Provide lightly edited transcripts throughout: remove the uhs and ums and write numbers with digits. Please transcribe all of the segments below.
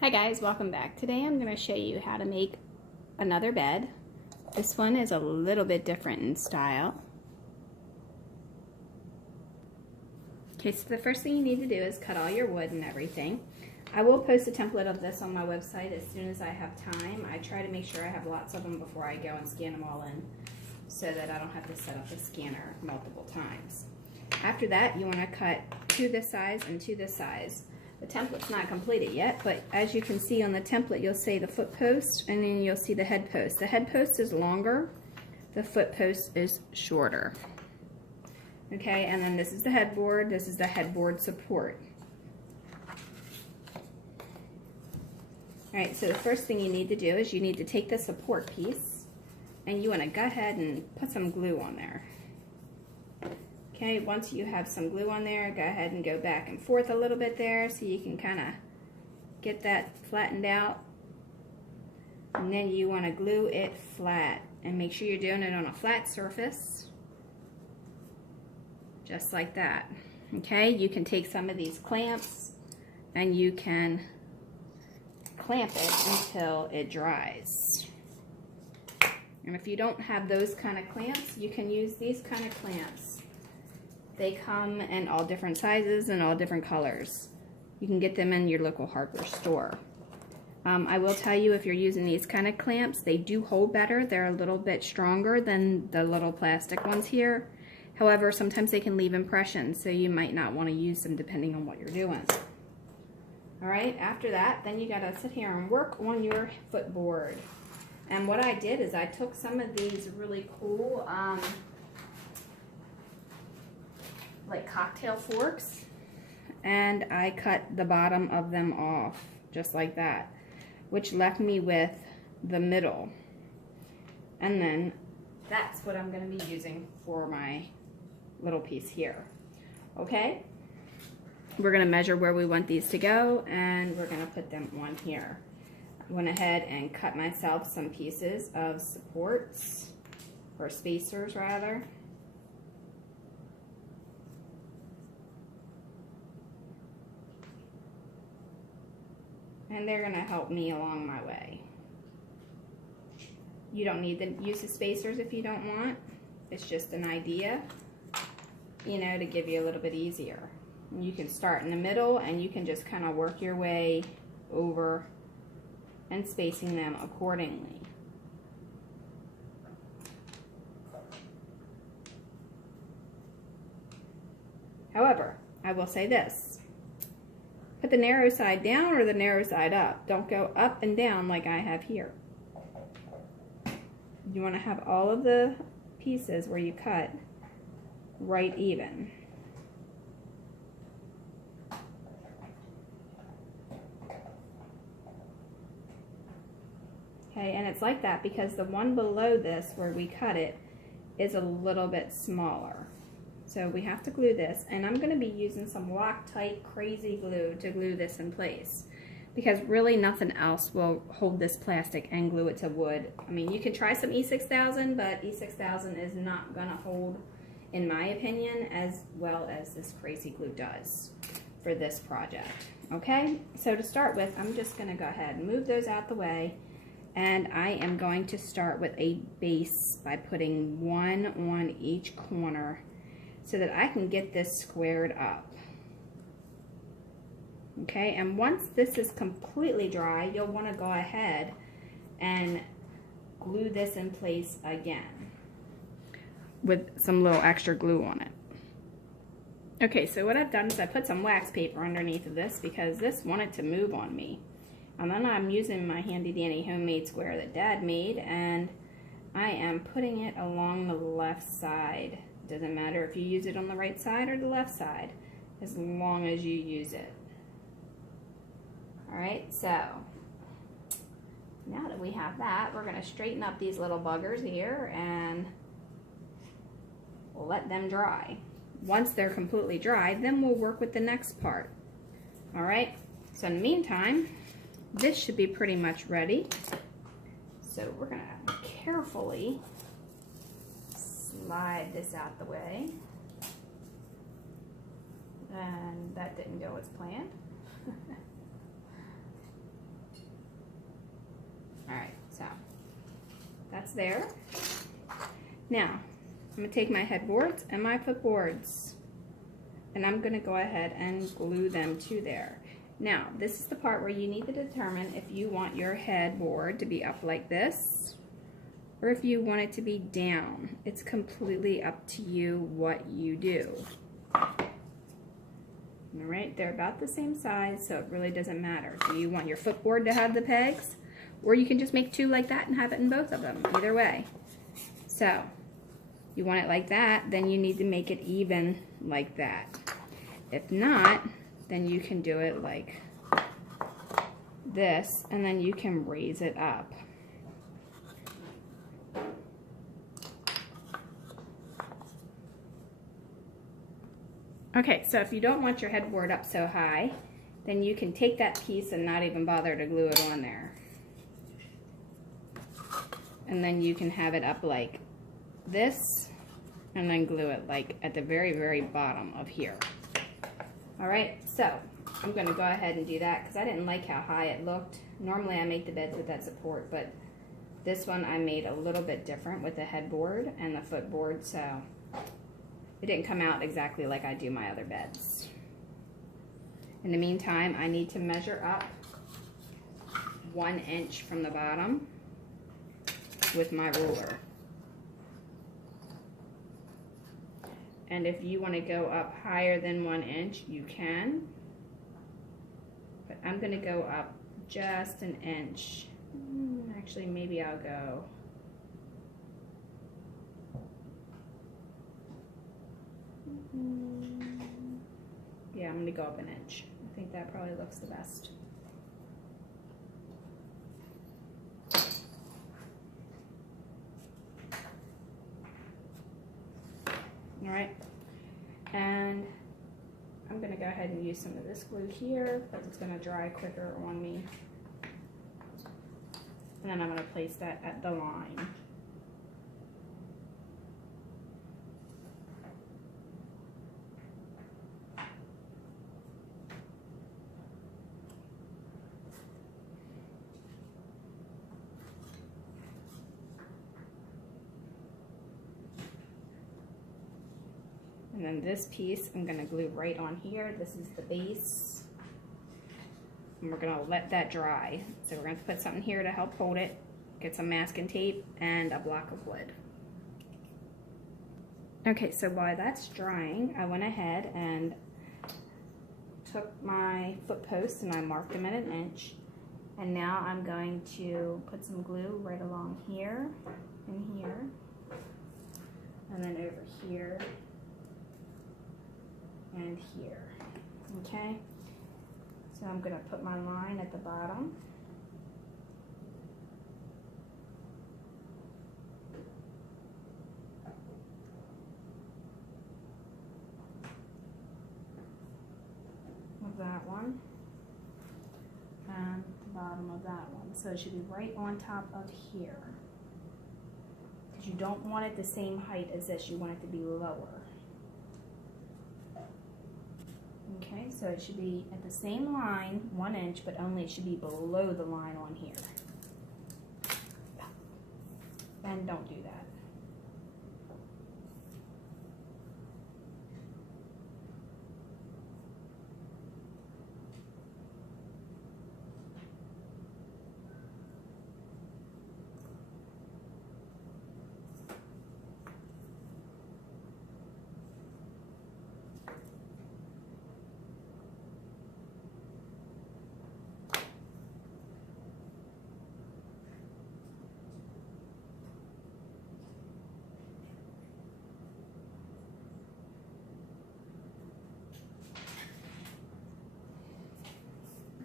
Hi guys, welcome back. Today I'm going to show you how to make another bed. This one is a little bit different in style. Okay, so the first thing you need to do is cut all your wood and everything. I will post a template of this on my website as soon as I have time. I try to make sure I have lots of them before I go and scan them all in so that I don't have to set up the scanner multiple times. After that, you want to cut to this size and to this size. The template's not completed yet, but as you can see on the template, you'll see the foot post and then you'll see the head post. The head post is longer, the foot post is shorter. Okay, and then this is the headboard, this is the headboard support. Alright, so the first thing you need to do is you need to take the support piece and you want to go ahead and put some glue on there. Okay, once you have some glue on there, go ahead and go back and forth a little bit there so you can kind of get that flattened out. And then you want to glue it flat and make sure you're doing it on a flat surface. Just like that. Okay, you can take some of these clamps and you can clamp it until it dries. And if you don't have those kind of clamps, you can use these kind of clamps. They come in all different sizes and all different colors. You can get them in your local hardware store. I will tell you, if you're using these kind of clamps, they do hold better. They're a little bit stronger than the little plastic ones here. However, sometimes they can leave impressions, so you might not want to use them depending on what you're doing. Alright, after that, then you gotta sit here and work on your footboard. And what I did is I took some of these really cool like cocktail forks and I cut the bottom of them off just like that, which left me with the middle. And then that's what I'm going to be using for my little piece here. Okay, we're going to measure where we want these to go and we're going to put them on here. I went ahead and cut myself some pieces of supports, or spacers rather. And they're going to help me along my way. You don't need to use the spacers if you don't want. It's just an idea, you know, to give you a little bit easier. And you can start in the middle and you can just kind of work your way over and spacing them accordingly. However, I will say this. Put the narrow side down or the narrow side up. Don't go up and down like I have here. You want to have all of the pieces where you cut right even. Okay, and it's like that because the one below this where we cut it is a little bit smaller. So we have to glue this, and I'm going to be using some Loctite crazy glue to glue this in place because really nothing else will hold this plastic and glue it to wood. I mean, you can try some E6000, but E6000 is not going to hold, in my opinion, as well as this crazy glue does for this project. Okay, so to start with, I'm just going to go ahead and move those out the way, and I am going to start with a base by putting one on each corner so that I can get this squared up. Okay, and once this is completely dry, you'll want to go ahead and glue this in place again with some little extra glue on it. Okay, so what I've done is I put some wax paper underneath of this because this wanted to move on me. And then I'm using my handy dandy homemade square that Dad made, and I am putting it along the left side. Doesn't matter if you use it on the right side or the left side, as long as you use it. Alright, so now that we have that, we're going to straighten up these little buggers here and we'll let them dry. Once they're completely dry, then we'll work with the next part. Alright, so in the meantime, this should be pretty much ready. So we're going to carefully slide this out the way, and that didn't go as planned. All right, so that's there. Now, I'm gonna take my headboards and my footboards, and I'm gonna go ahead and glue them to there. Now, this is the part where you need to determine if you want your headboard to be up like this, or if you want it to be down. It's completely up to you what you do. All right, they're about the same size, so it really doesn't matter. Do you want your footboard to have the pegs? Or you can just make two like that and have it in both of them, either way. So, you want it like that, then you need to make it even like that. If not, then you can do it like this, and then you can raise it up. Okay, so if you don't want your headboard up so high, then you can take that piece and not even bother to glue it on there. And then you can have it up like this, and then glue it like at the very, very bottom of here. All right, so I'm gonna go ahead and do that because I didn't like how high it looked. Normally I make the beds with that support, but this one I made a little bit different with the headboard and the footboard, so it didn't come out exactly like I do my other beds. In the meantime, I need to measure up 1 inch from the bottom with my ruler. And if you want to go up higher than 1 inch, you can. But I'm going to go up just an inch. Actually, maybe I'll go yeah, I'm going to go up an inch. I think that probably looks the best. All right, and I'm going to go ahead and use some of this glue here because it's going to dry quicker on me. And then I'm going to place that at the line. And then this piece I'm going to glue right on here. This is the base. And we're going to let that dry. So we're going to put something here to help hold it. Get some masking tape and a block of wood. Okay, so while that's drying, I went ahead and took my foot posts and I marked them at 1 inch. And now I'm going to put some glue right along here and here. And then over here. And here, okay? So I'm gonna put my line at the bottom. Of that one, and the bottom of that one. So it should be right on top of here. Because you don't want it the same height as this, you want it to be lower. Okay, so it should be at the same line, 1 inch, but only it should be below the line on here. And don't do that.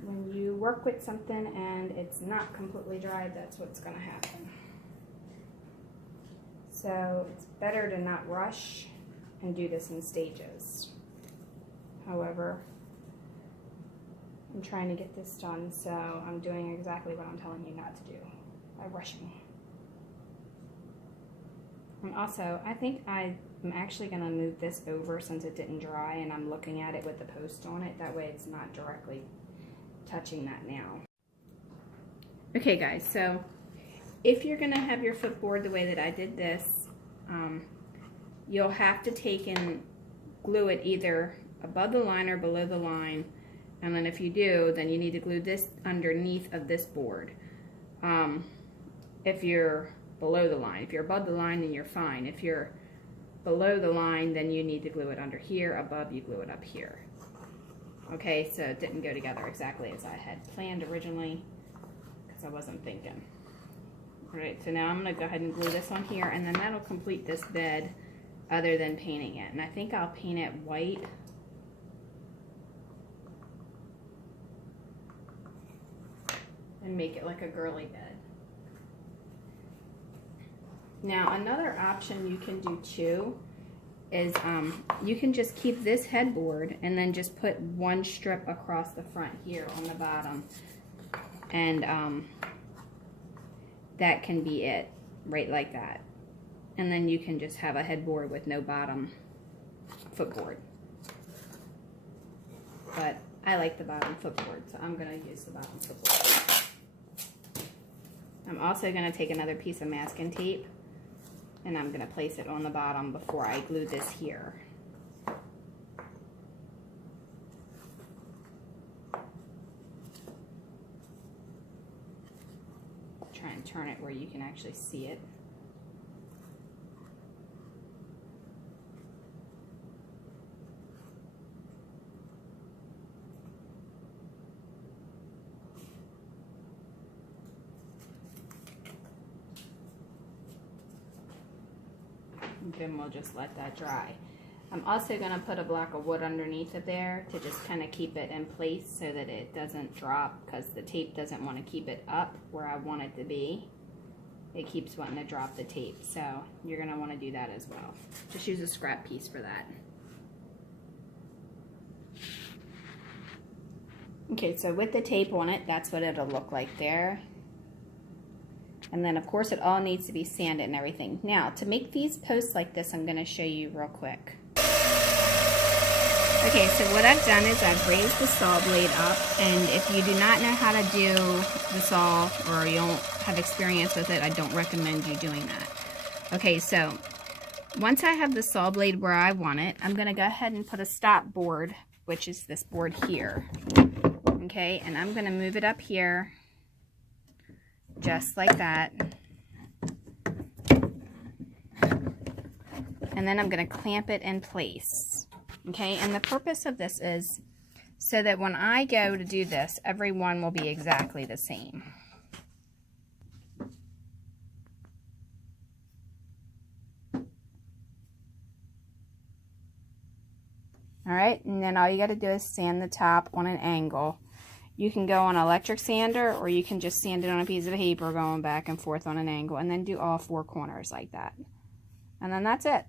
When you work with something and it's not completely dried, that's what's going to happen. So it's better to not rush and do this in stages. However, I'm trying to get this done, so I'm doing exactly what I'm telling you not to do by rushing. And also, I think I'm actually going to move this over since it didn't dry and I'm looking at it with the post on it. That way it's not directly touching that now. Okay guys, so if you're gonna have your footboard the way that I did this, you'll have to take and glue it either above the line or below the line. And then if you do, then you need to glue this underneath of this board. If you're below the line. If you're above the line, then you're fine. If you're below the line, then you need to glue it under here. Above, you glue it up here. Okay, so it didn't go together exactly as I had planned originally because I wasn't thinking. All right, so now I'm going to go ahead and glue this on here, and then that'll complete this bed other than painting it. And I think I'll paint it white. And make it like a girly bed. Now another option you can do too is you can just keep this headboard and then just put one strip across the front here on the bottom, and that can be it, right like that. And then you can just have a headboard with no bottom footboard. But I like the bottom footboard, so I'm going to use the bottom footboard. I'm also going to take another piece of masking tape and I'm going to place it on the bottom before I glue this here. Try and turn it where you can actually see it. Then we'll just let that dry. I'm also going to put a block of wood underneath it there to just kind of keep it in place so that it doesn't drop, because the tape doesn't want to keep it up where I want it to be. It keeps wanting to drop the tape, so you're going to want to do that as well. Just use a scrap piece for that. Okay, so with the tape on it, that's what it'll look like there. And then of course it all needs to be sanded and everything. Now to make these posts like this, I'm going to show you real quick. Okay, so what I've done is I've raised the saw blade up, and if you do not know how to do the saw or you don't have experience with it, I don't recommend you doing that. Okay, so once I have the saw blade where I want it, I'm going to go ahead and put a stop board, which is this board here. Okay, and I'm going to move it up here. Just like that. And then I'm going to clamp it in place. Okay, and the purpose of this is so that when I go to do this, every one will be exactly the same. Alright, and then all you got to do is sand the top on an angle. You can go on an electric sander, or you can just sand it on a piece of paper going back and forth on an angle, and then do all four corners like that. And then that's it.